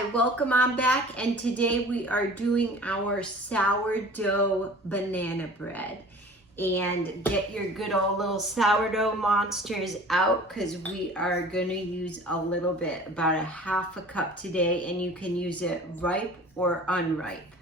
Hi, welcome on back, and today we are doing our sourdough banana bread. And get your good old little sourdough monsters out because we are going to use a little bit, about a half a cup today, and you can use it ripe or unripe.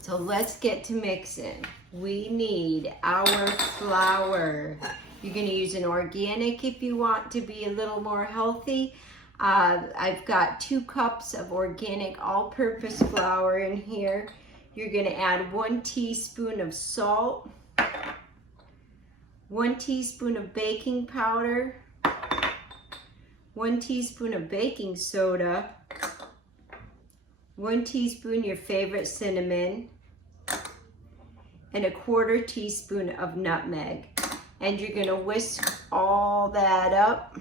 So let's get to mixing. We need our flour. You're going to use an organic if you want to be a little more healthy. I've got 2 cups of organic all-purpose flour in here. You're going to add 1 teaspoon of salt, 1 teaspoon of baking powder, 1 teaspoon of baking soda, 1 teaspoon your favorite cinnamon, and a 1/4 teaspoon of nutmeg. And you're going to whisk all that up.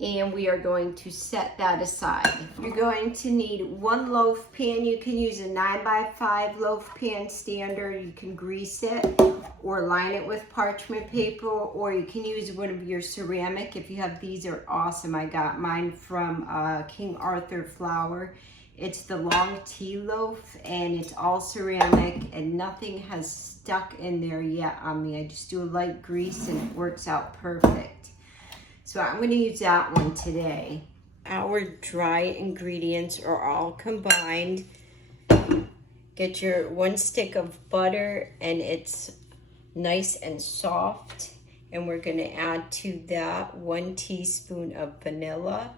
And we are going to set that aside. You're going to need 1 loaf pan. You can use a 9x5 loaf pan standard. You can grease it or line it with parchment paper, or you can use one of your ceramic. If you have these, are awesome. I got mine from King Arthur flour. It's the long tea loaf, and it's all ceramic, and nothing has stuck in there yet on me. I just do a light grease and it works out perfect. So I'm going to use that one today. Our dry ingredients are all combined. Get your 1 stick of butter, and it's nice and soft. And we're going to add to that 1 teaspoon of vanilla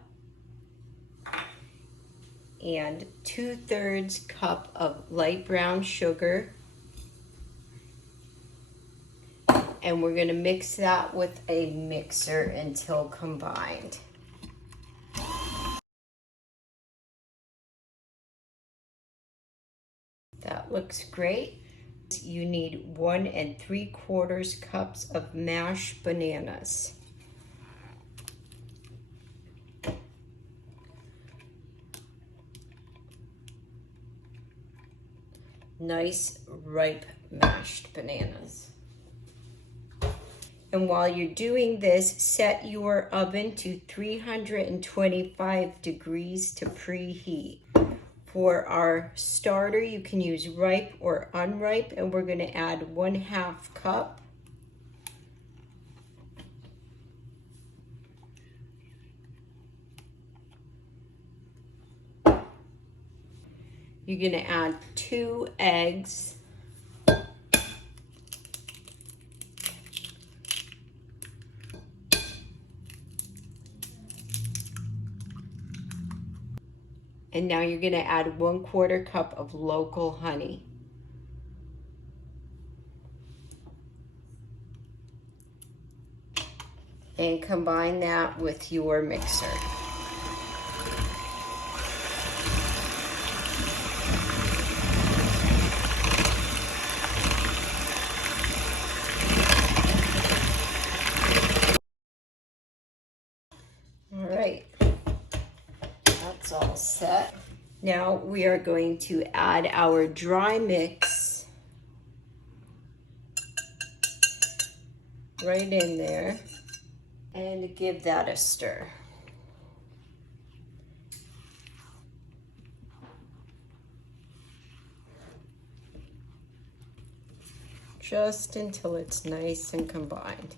and 2/3 cup of light brown sugar. And we're going to mix that with a mixer until combined. That looks great. You need 1 3/4 cups of mashed bananas. Nice ripe mashed bananas. And while you're doing this, set your oven to 325 degrees to preheat. For our starter, you can use ripe or unripe, and we're going to add 1/2 cup. You're going to add 2 eggs. And now you're going to add 1/4 cup of local honey. And combine that with your mixer. All right. That's all set. Now we are going to add our dry mix right in there and give that a stir. Just until it's nice and combined.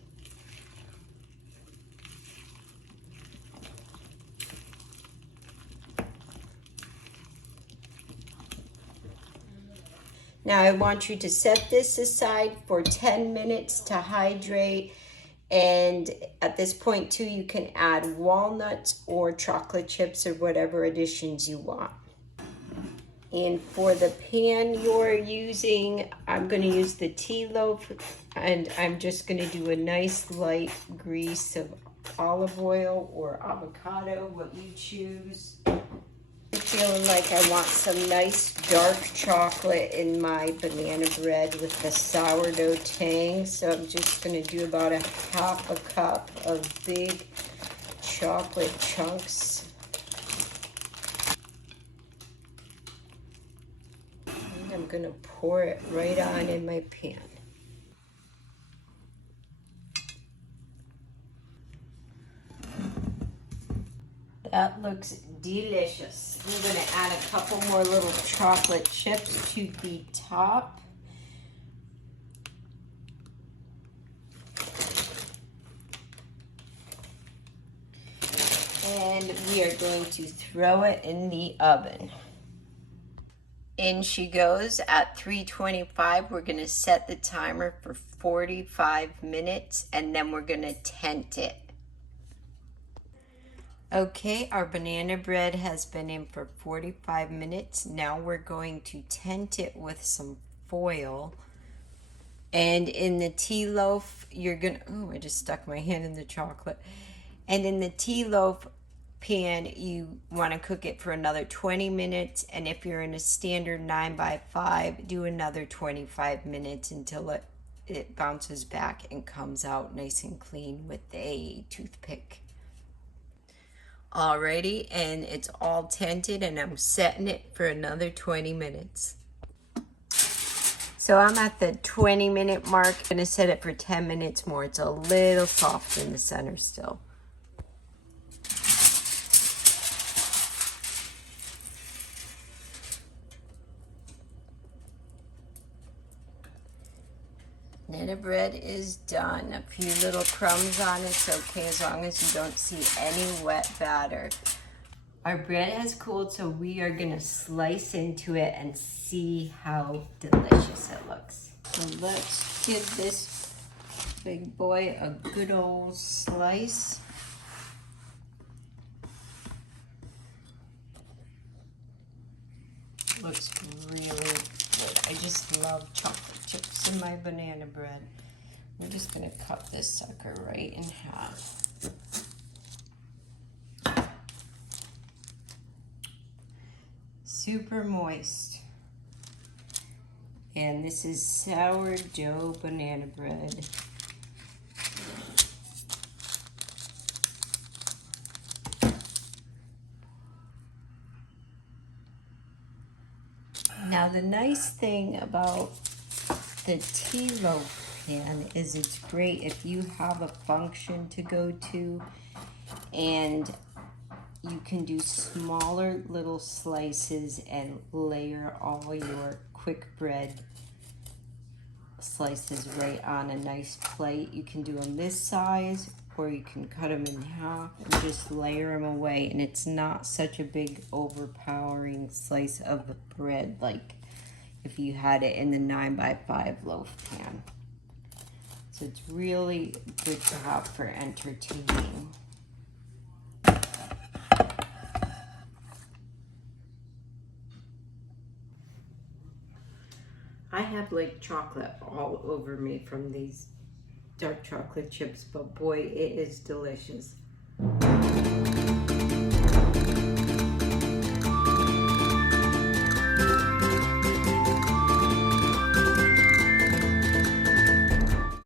Now I want you to set this aside for 10 minutes to hydrate, and at this point too you can add walnuts or chocolate chips or whatever additions you want. And for the pan you're using, I'm going to use the tea loaf, and I'm just going to do a nice light grease of olive oil or avocado, what you choose. Feeling like I want some nice dark chocolate in my banana bread with the sourdough tang, so I'm just going to do about a 1/2 cup of big chocolate chunks. And I'm going to pour it right on in my pan. That looks delicious. I'm gonna add a couple more little chocolate chips to the top. And we are going to throw it in the oven. In she goes at 325. We're gonna set the timer for 45 minutes and then we're gonna tent it. Okay, our banana bread has been in for 45 minutes. Now we're going to tent it with some foil. And in the tea loaf, you're gonna, oh, I just stuck my hand in the chocolate. And in the tea loaf pan, you wanna cook it for another 20 minutes. And if you're in a standard 9x5, do another 25 minutes until it bounces back and comes out nice and clean with a toothpick. Alrighty, and it's all tented and I'm setting it for another 20 minutes. So I'm at the 20-minute mark. I'm gonna set it for 10 minutes more. It's a little soft in the center still. Banana bread is done. A few little crumbs on it's okay as long as you don't see any wet batter. Our bread has cooled, so we are gonna slice into it and see how delicious it looks. So let's give this big boy a good old slice. Looks really good. I just love chocolate chips in my banana bread. I'm just gonna cut this sucker right in half. Super moist. And this is sourdough banana bread. Now the nice thing about the tea loaf pan is it's great if you have a function to go to and you can do smaller little slices and layer all your quick bread slices right on a nice plate. You can do them this size or you can cut them in half and just layer them away, and it's not such a big overpowering slice of bread like if you had it in the 9x5 loaf pan. So it's really good to have for entertaining. I have like chocolate all over me from these dark chocolate chips, but boy, it is delicious.